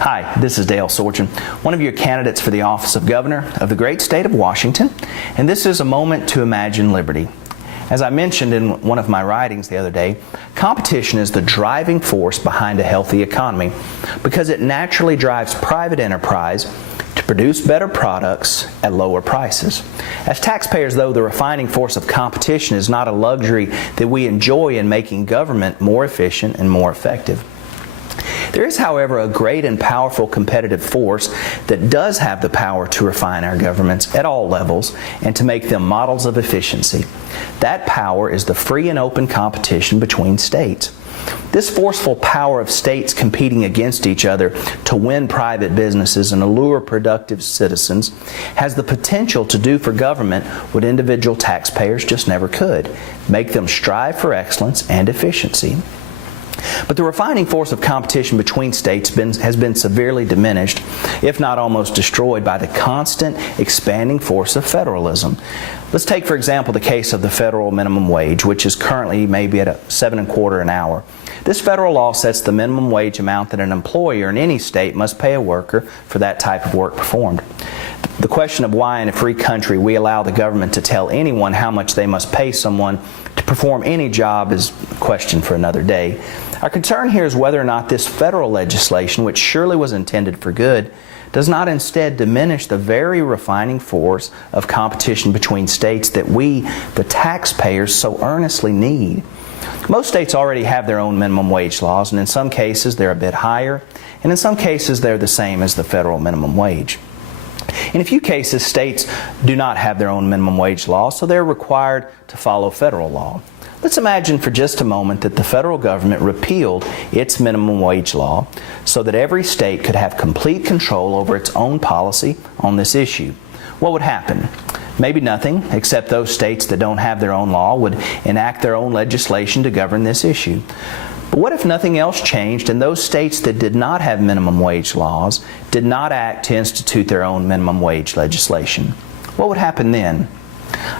Hi, this is Dale Sorchin, one of your candidates for the office of Governor of the great state of Washington, and this is a moment to imagine liberty. As I mentioned in one of my writings the other day, competition is the driving force behind a healthy economy because it naturally drives private enterprise to produce better products at lower prices. As taxpayers, though, the refining force of competition is not a luxury that we enjoy in making government more efficient and more effective. There is, however, a great and powerful competitive force that does have the power to refine our governments at all levels and to make them models of efficiency. That power is the free and open competition between states. This forceful power of states competing against each other to win private businesses and allure productive citizens has the potential to do for government what individual taxpayers just never could: make them strive for excellence and efficiency. But the refining force of competition between states has been severely diminished, if not almost destroyed, by the constant expanding force of federalism. Let's take, for example, the case of the federal minimum wage, which is currently maybe at $7.25 an hour. This federal law sets the minimum wage amount that an employer in any state must pay a worker for that type of work performed. The question of why in a free country we allow the government to tell anyone how much they must pay someone to perform any job is a question for another day. Our concern here is whether or not this federal legislation, which surely was intended for good, does not instead diminish the very refining force of competition between states that we, the taxpayers, so earnestly need. Most states already have their own minimum wage laws, and in some cases they're a bit higher, and in some cases they're the same as the federal minimum wage. In a few cases, states do not have their own minimum wage law, so they're required to follow federal law. Let's imagine for just a moment that the federal government repealed its minimum wage law so that every state could have complete control over its own policy on this issue. What would happen? Maybe nothing, except those states that don't have their own law would enact their own legislation to govern this issue. But what if nothing else changed and those states that did not have minimum wage laws did not act to institute their own minimum wage legislation? What would happen then?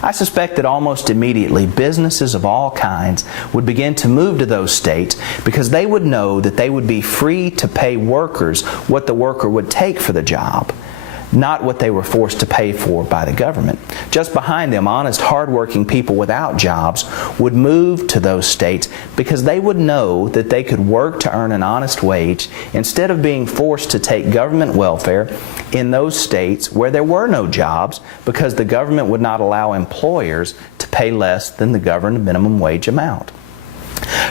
I suspect that almost immediately businesses of all kinds would begin to move to those states because they would know that they would be free to pay workers what the worker would take for the job, not what they were forced to pay for by the government. Just behind them, honest, hardworking people without jobs would move to those states because they would know that they could work to earn an honest wage instead of being forced to take government welfare in those states where there were no jobs because the government would not allow employers to pay less than the governed minimum wage amount.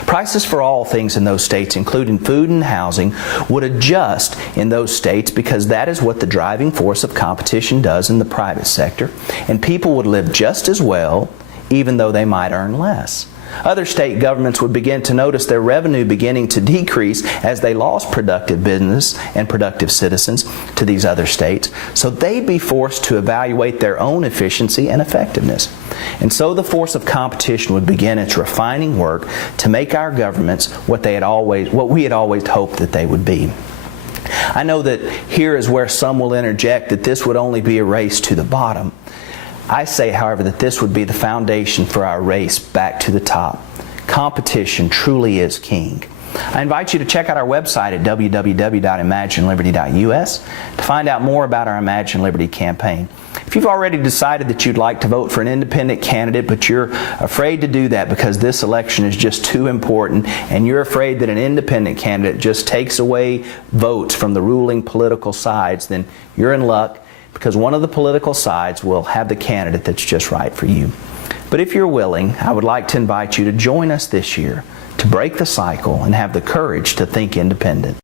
Prices for all things in those states, including food and housing, would adjust in those states because that is what the driving force of competition does in the private sector, and people would live just as well even though they might earn less. Other state governments would begin to notice their revenue beginning to decrease as they lost productive business and productive citizens to these other states, so they'd be forced to evaluate their own efficiency and effectiveness. And so the force of competition would begin its refining work to make our governments what we had always hoped that they would be. I know that here is where some will interject that this would only be a race to the bottom. I say, however, that this would be the foundation for our race back to the top. Competition truly is king. I invite you to check out our website at www.imagineliberty.us to find out more about our Imagine Liberty campaign. If you've already decided that you'd like to vote for an independent candidate, but you're afraid to do that because this election is just too important, and you're afraid that an independent candidate just takes away votes from the ruling political sides, then you're in luck, because one of the political sides will have the candidate that's just right for you. But if you're willing, I would like to invite you to join us this year to break the cycle and have the courage to think independent.